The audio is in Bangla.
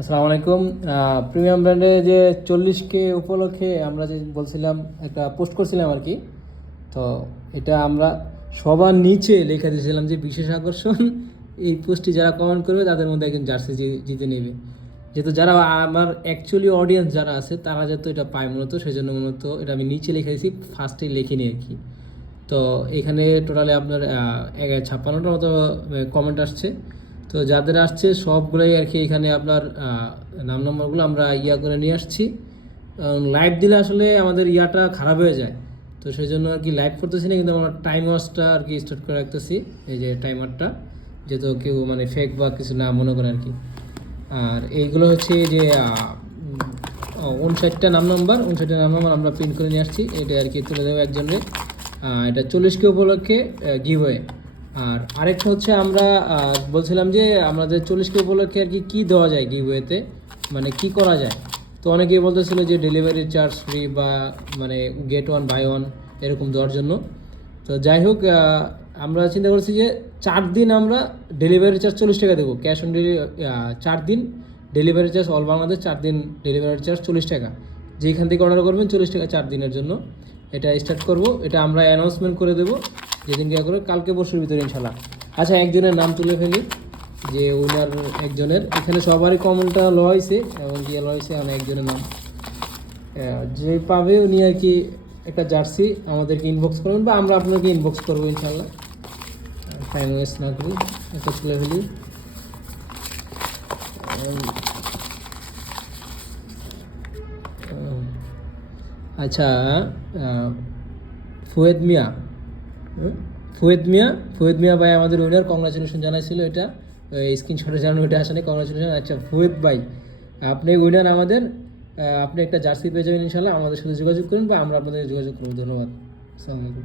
আসসালামু আলাইকুম। প্রিমিয়াম ব্র্যান্ডে যে 40K উপলক্ষে আমরা যে বলছিলাম একটা পোস্ট করছিলাম আর কি। তো এটা আমরা সবার নিচে লিখে দিয়েছিলাম যে বিশেষ আকর্ষণ, এই পোস্টটি যারা কমেন্ট করবে তাদের মধ্যে একজন জার্সি জিতে নেবে। যেহেতু যারা আমার অ্যাকচুয়ালি অডিয়েন্স যারা আছে তারা যেহেতু এটা পায় মূলত, সেই জন্য মূলত এটা আমি নিচে লিখে দিয়েছি, ফার্স্টে লিখিনি আর কি। তো এখানে টোটালি আপনার 56টার মতো কমেন্ট আসছে। তো যাদের আসছে সবগুলোই আর কি এখানে আপনার নাম নম্বরগুলো আমরা করে নিয়ে আসছি। লাইভ দিলে আসলে আমাদের খারাপ হয়ে যায়, তো সেই জন্য আর কি লাইভ করতেছি না, কিন্তু আমরা টাইম ওয়াচটা আর কি স্টার্ট করে রাখতেছি, এই যে টাইমারটা, যেহেতু কেউ মানে ফেক বা কিছু না মনে করে আর কি। আর এইগুলো হচ্ছে যে 59টা নাম নম্বর আমরা প্রিন্ট করে নিয়ে আসছি, এটা আর কি তুলে দেবো একজনের। এটা 40K উপলক্ষে গিভওয়ে। আর আরেকটা হচ্ছে আমরা বলছিলাম যে আমাদের 40K উপলক্ষে আর কি কী দেওয়া যায় গিভওয়েতে, মানে কি করা যায়। তো অনেকেই বলতেছিল যে ডেলিভারি চার্জ ফ্রি বা মানে গেট ওয়ান বাই ওয়ান এরকম দেওয়ার জন্য। তো যাই হোক, আমরা চিন্তা করছি যে 4 দিন আমরা ডেলিভারি চার্জ 40 টাকা দেবো, ক্যাশ অন ডেলিভারি। 4 দিন ডেলিভারি চার্জ অল বাংলাদেশ, 4 দিন ডেলিভারি চার্জ 40 টাকা। যেখান থেকে অর্ডার করবেন 40 টাকা 4 দিনের জন্য। এটা স্টার্ট করব, এটা আমরা অ্যানাউন্সমেন্ট করে দেবো যেদিনকে করে, কালকে পরশুর ভিতরে ইনশাল্লাহ। আচ্ছা, একজনের নাম তুলে ফেলি, যে ওনার একজনের এখানে সবারই কমেন্টটা ল হয়েছে এবং গিয়ে ল হয়েছে মানে একজনের নাম যে পাবে উনি আর কি একটা জার্সি আমাদেরকে ইনবক্স করবেন বা আমরা আপনাকে ইনবক্স করবো ইনশাল্লাহ। টাইম ওয়েস্ট না করি, এটা তুলে ফেলি। আচ্ছা, ফুয়েদ মিয়া, হুম? ফুয়েদ মিয়া ভাই আমাদের উইনার, কংগ্রাচুলেশন জানাইছিল। এটা স্ক্রিনশটে জানানো, এটা আসলে কংগ্রাচুলেশন। আচ্ছা ফুয়েদ ভাই, আপনি উইনার আমাদের। আপনি একটা জার্সি পেয়ে যাবেন ইনশাল্লাহ। আমাদের সাথে যোগাযোগ করুন বা আমরা আপনাদের যোগাযোগ করবো। ধন্যবাদ, আসসালামু আলাইকুম।